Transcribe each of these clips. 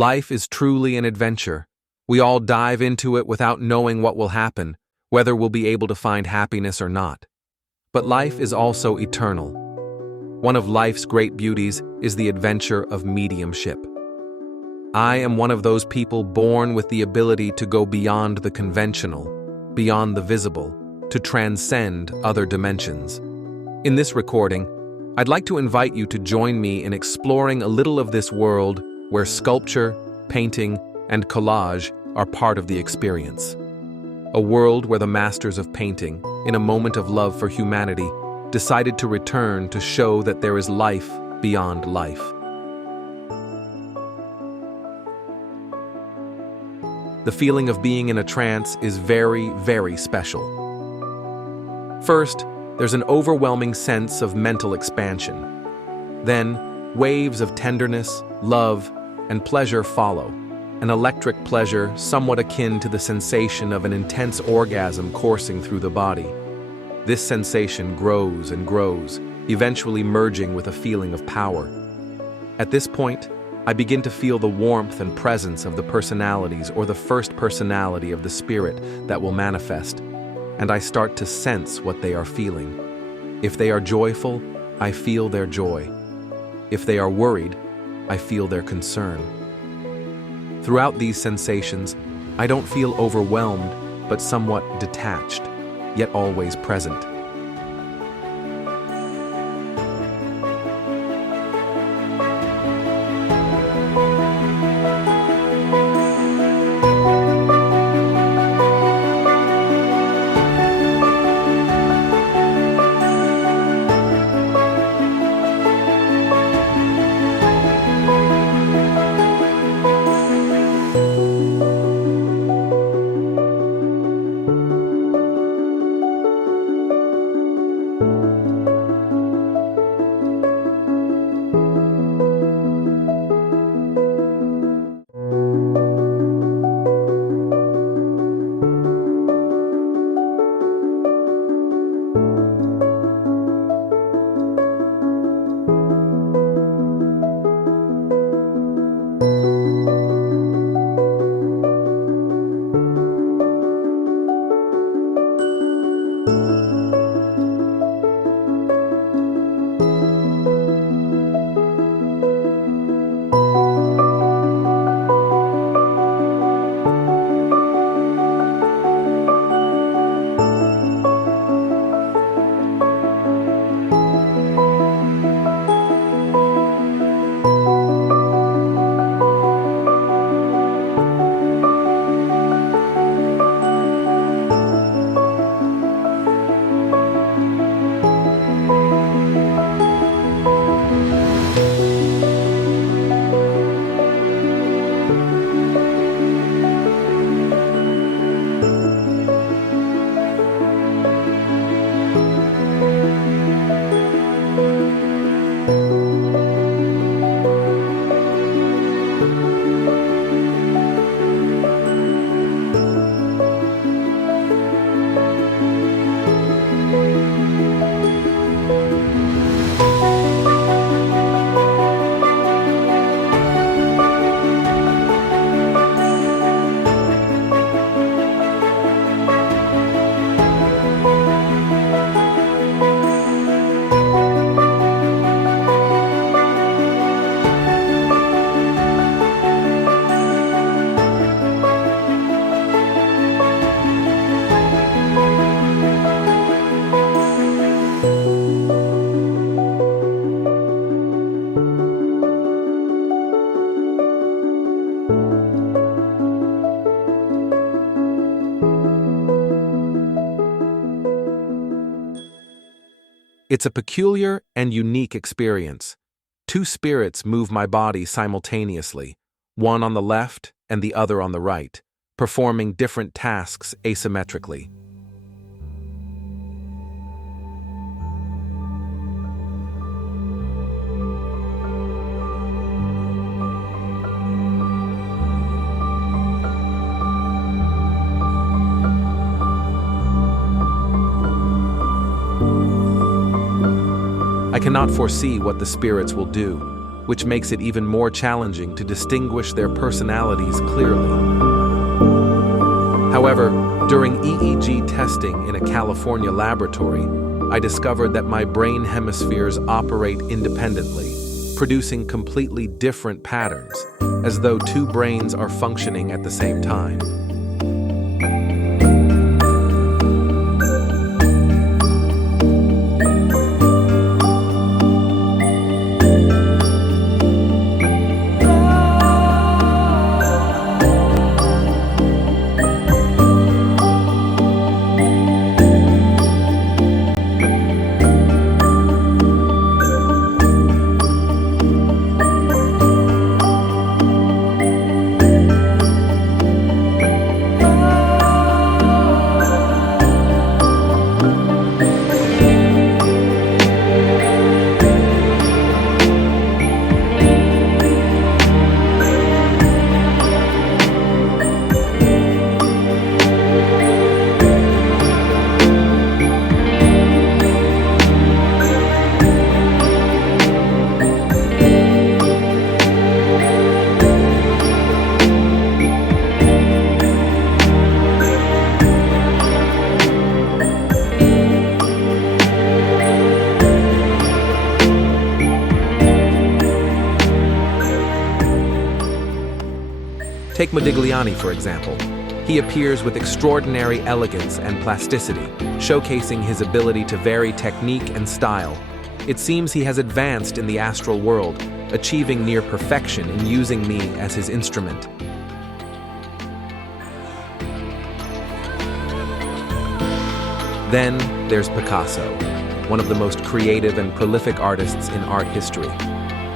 Life is truly an adventure. We all dive into it without knowing what will happen, whether we'll be able to find happiness or not. But life is also eternal. One of life's great beauties is the adventure of mediumship. I am one of those people born with the ability to go beyond the conventional, beyond the visible, to transcend other dimensions. In this recording, I'd like to invite you to join me in exploring a little of this world where sculpture, painting, and collage are part of the experience. A world where the masters of painting, in a moment of love for humanity, decided to return to show that there is life beyond life. The feeling of being in a trance is very, very special. First, there's an overwhelming sense of mental expansion. Then, waves of tenderness, love, and pleasure follow, an electric pleasure somewhat akin to the sensation of an intense orgasm coursing through the body. This sensation grows and grows, eventually merging with a feeling of power. At this point, I begin to feel the warmth and presence of the personalities or the first personality of the spirit that will manifest, and I start to sense what they are feeling. If they are joyful, I feel their joy. If they are worried, I feel their concern. Throughout these sensations, I don't feel overwhelmed, but somewhat detached, yet always present. It's a peculiar and unique experience. Two spirits move my body simultaneously, one on the left and the other on the right, performing different tasks asymmetrically. I cannot foresee what the spirits will do, which makes it even more challenging to distinguish their personalities clearly. However, during EEG testing in a California laboratory, I discovered that my brain hemispheres operate independently, producing completely different patterns, as though two brains are functioning at the same time. Take Modigliani, for example. He appears with extraordinary elegance and plasticity, showcasing his ability to vary technique and style. It seems he has advanced in the astral world, achieving near perfection in using me as his instrument. Then there's Picasso, one of the most creative and prolific artists in art history.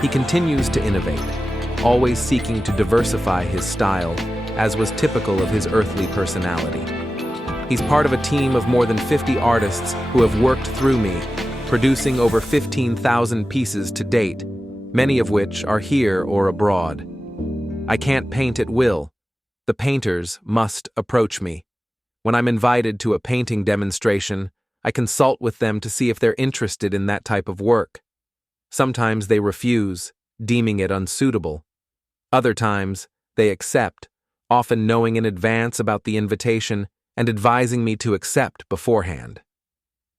He continues to innovate, always seeking to diversify his style, as was typical of his earthly personality. He's part of a team of more than 50 artists who have worked through me, producing over 15,000 pieces to date, many of which are here or abroad. I can't paint at will. The painters must approach me. When I'm invited to a painting demonstration, I consult with them to see if they're interested in that type of work. Sometimes they refuse, deeming it unsuitable. Other times, they accept, often knowing in advance about the invitation and advising me to accept beforehand.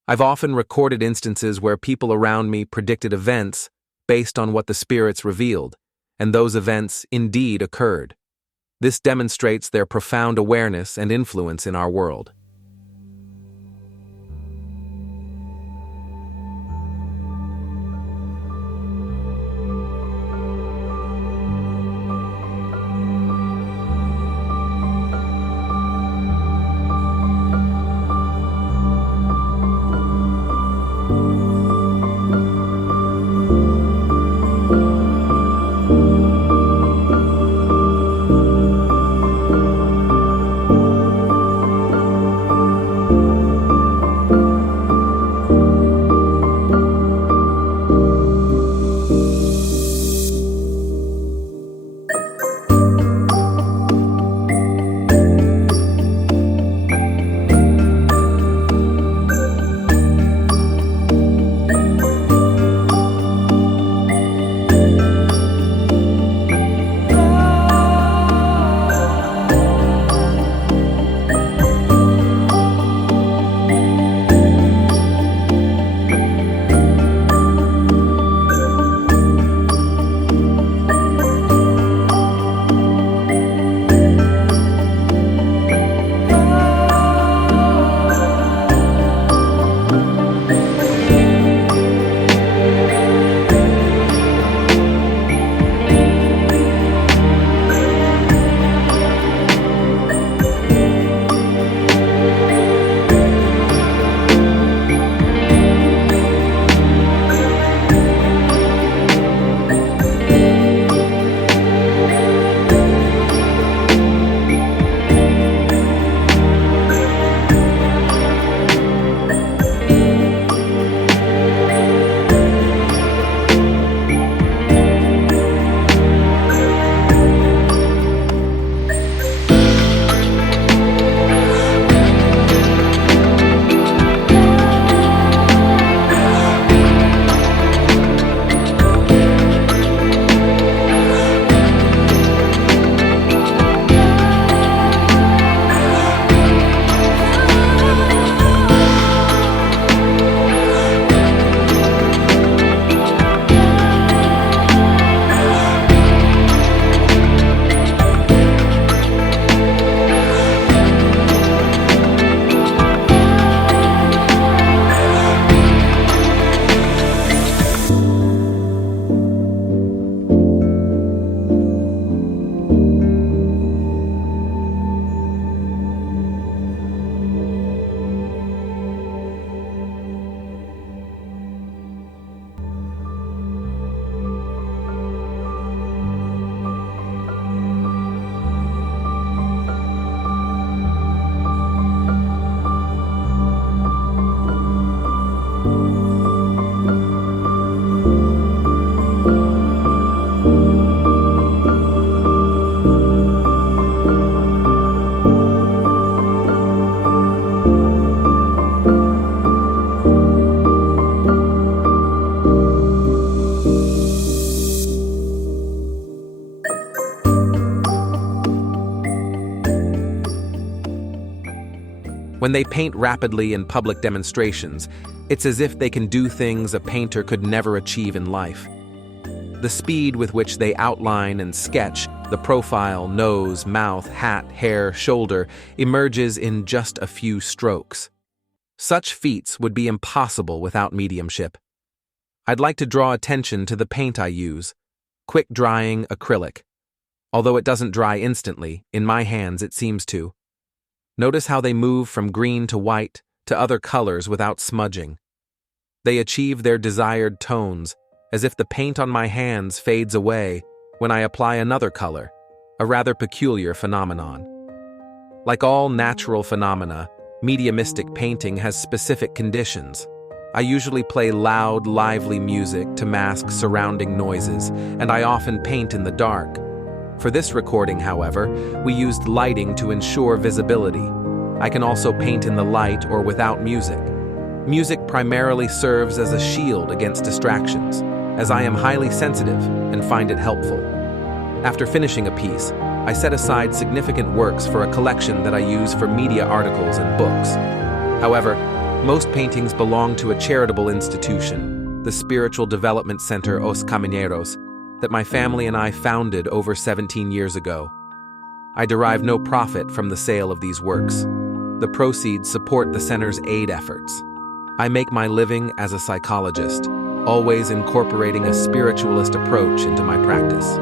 I've often recorded instances where people around me predicted events based on what the spirits revealed, and those events indeed occurred. This demonstrates their profound awareness and influence in our world. When they paint rapidly in public demonstrations, it's as if they can do things a painter could never achieve in life. The speed with which they outline and sketch the profile, nose, mouth, hat, hair, shoulder emerges in just a few strokes. Such feats would be impossible without mediumship. I'd like to draw attention to the paint I use, quick-drying acrylic. Although it doesn't dry instantly, in my hands it seems to. Notice how they move from green to white to other colors without smudging. They achieve their desired tones, as if the paint on my hands fades away when I apply another color, a rather peculiar phenomenon. Like all natural phenomena, mediumistic painting has specific conditions. I usually play loud, lively music to mask surrounding noises, and I often paint in the dark. For this recording, however, we used lighting to ensure visibility. I can also paint in the light or without music. Music primarily serves as a shield against distractions, as I am highly sensitive and find it helpful. After finishing a piece, I set aside significant works for a collection that I use for media articles and books. However, most paintings belong to a charitable institution, the Spiritual Development Center Os Camineros, that my family and I founded over 17 years ago. I derive no profit from the sale of these works. The proceeds support the center's aid efforts. I make my living as a psychologist, always incorporating a spiritualist approach into my practice.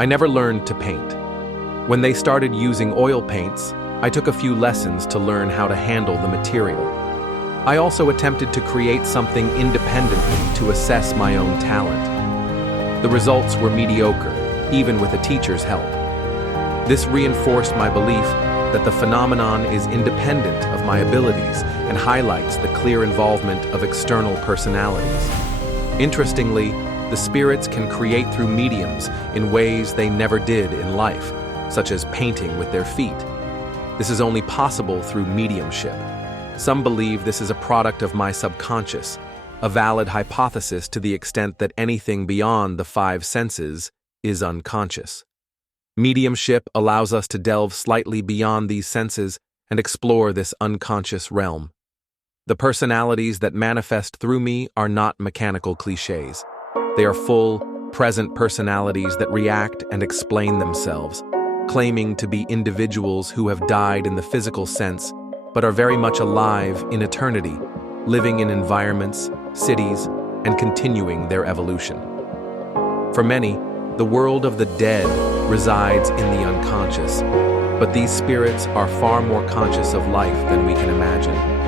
I never learned to paint. When they started using oil paints, I took a few lessons to learn how to handle the material. I also attempted to create something independently to assess my own talent. The results were mediocre, even with a teacher's help. This reinforced my belief that the phenomenon is independent of my abilities and highlights the clear involvement of external personalities. Interestingly, the spirits can create through mediums in ways they never did in life, such as painting with their feet. This is only possible through mediumship. Some believe this is a product of my subconscious, a valid hypothesis to the extent that anything beyond the five senses is unconscious. Mediumship allows us to delve slightly beyond these senses and explore this unconscious realm. The personalities that manifest through me are not mechanical cliches. They are full, present personalities that react and explain themselves, claiming to be individuals who have died in the physical sense, but are very much alive in eternity, living in environments, cities, and continuing their evolution. For many, the world of the dead resides in the unconscious, but these spirits are far more conscious of life than we can imagine.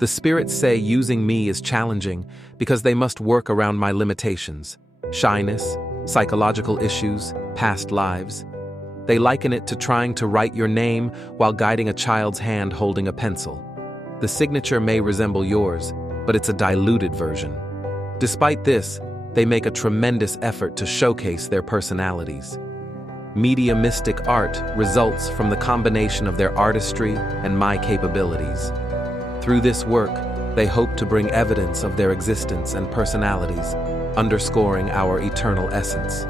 The spirits say using me is challenging because they must work around my limitations, shyness, psychological issues, past lives. They liken it to trying to write your name while guiding a child's hand holding a pencil. The signature may resemble yours, but it's a diluted version. Despite this, they make a tremendous effort to showcase their personalities. Mediumistic art results from the combination of their artistry and my capabilities. Through this work, they hope to bring evidence of their existence and personalities, underscoring our eternal essence.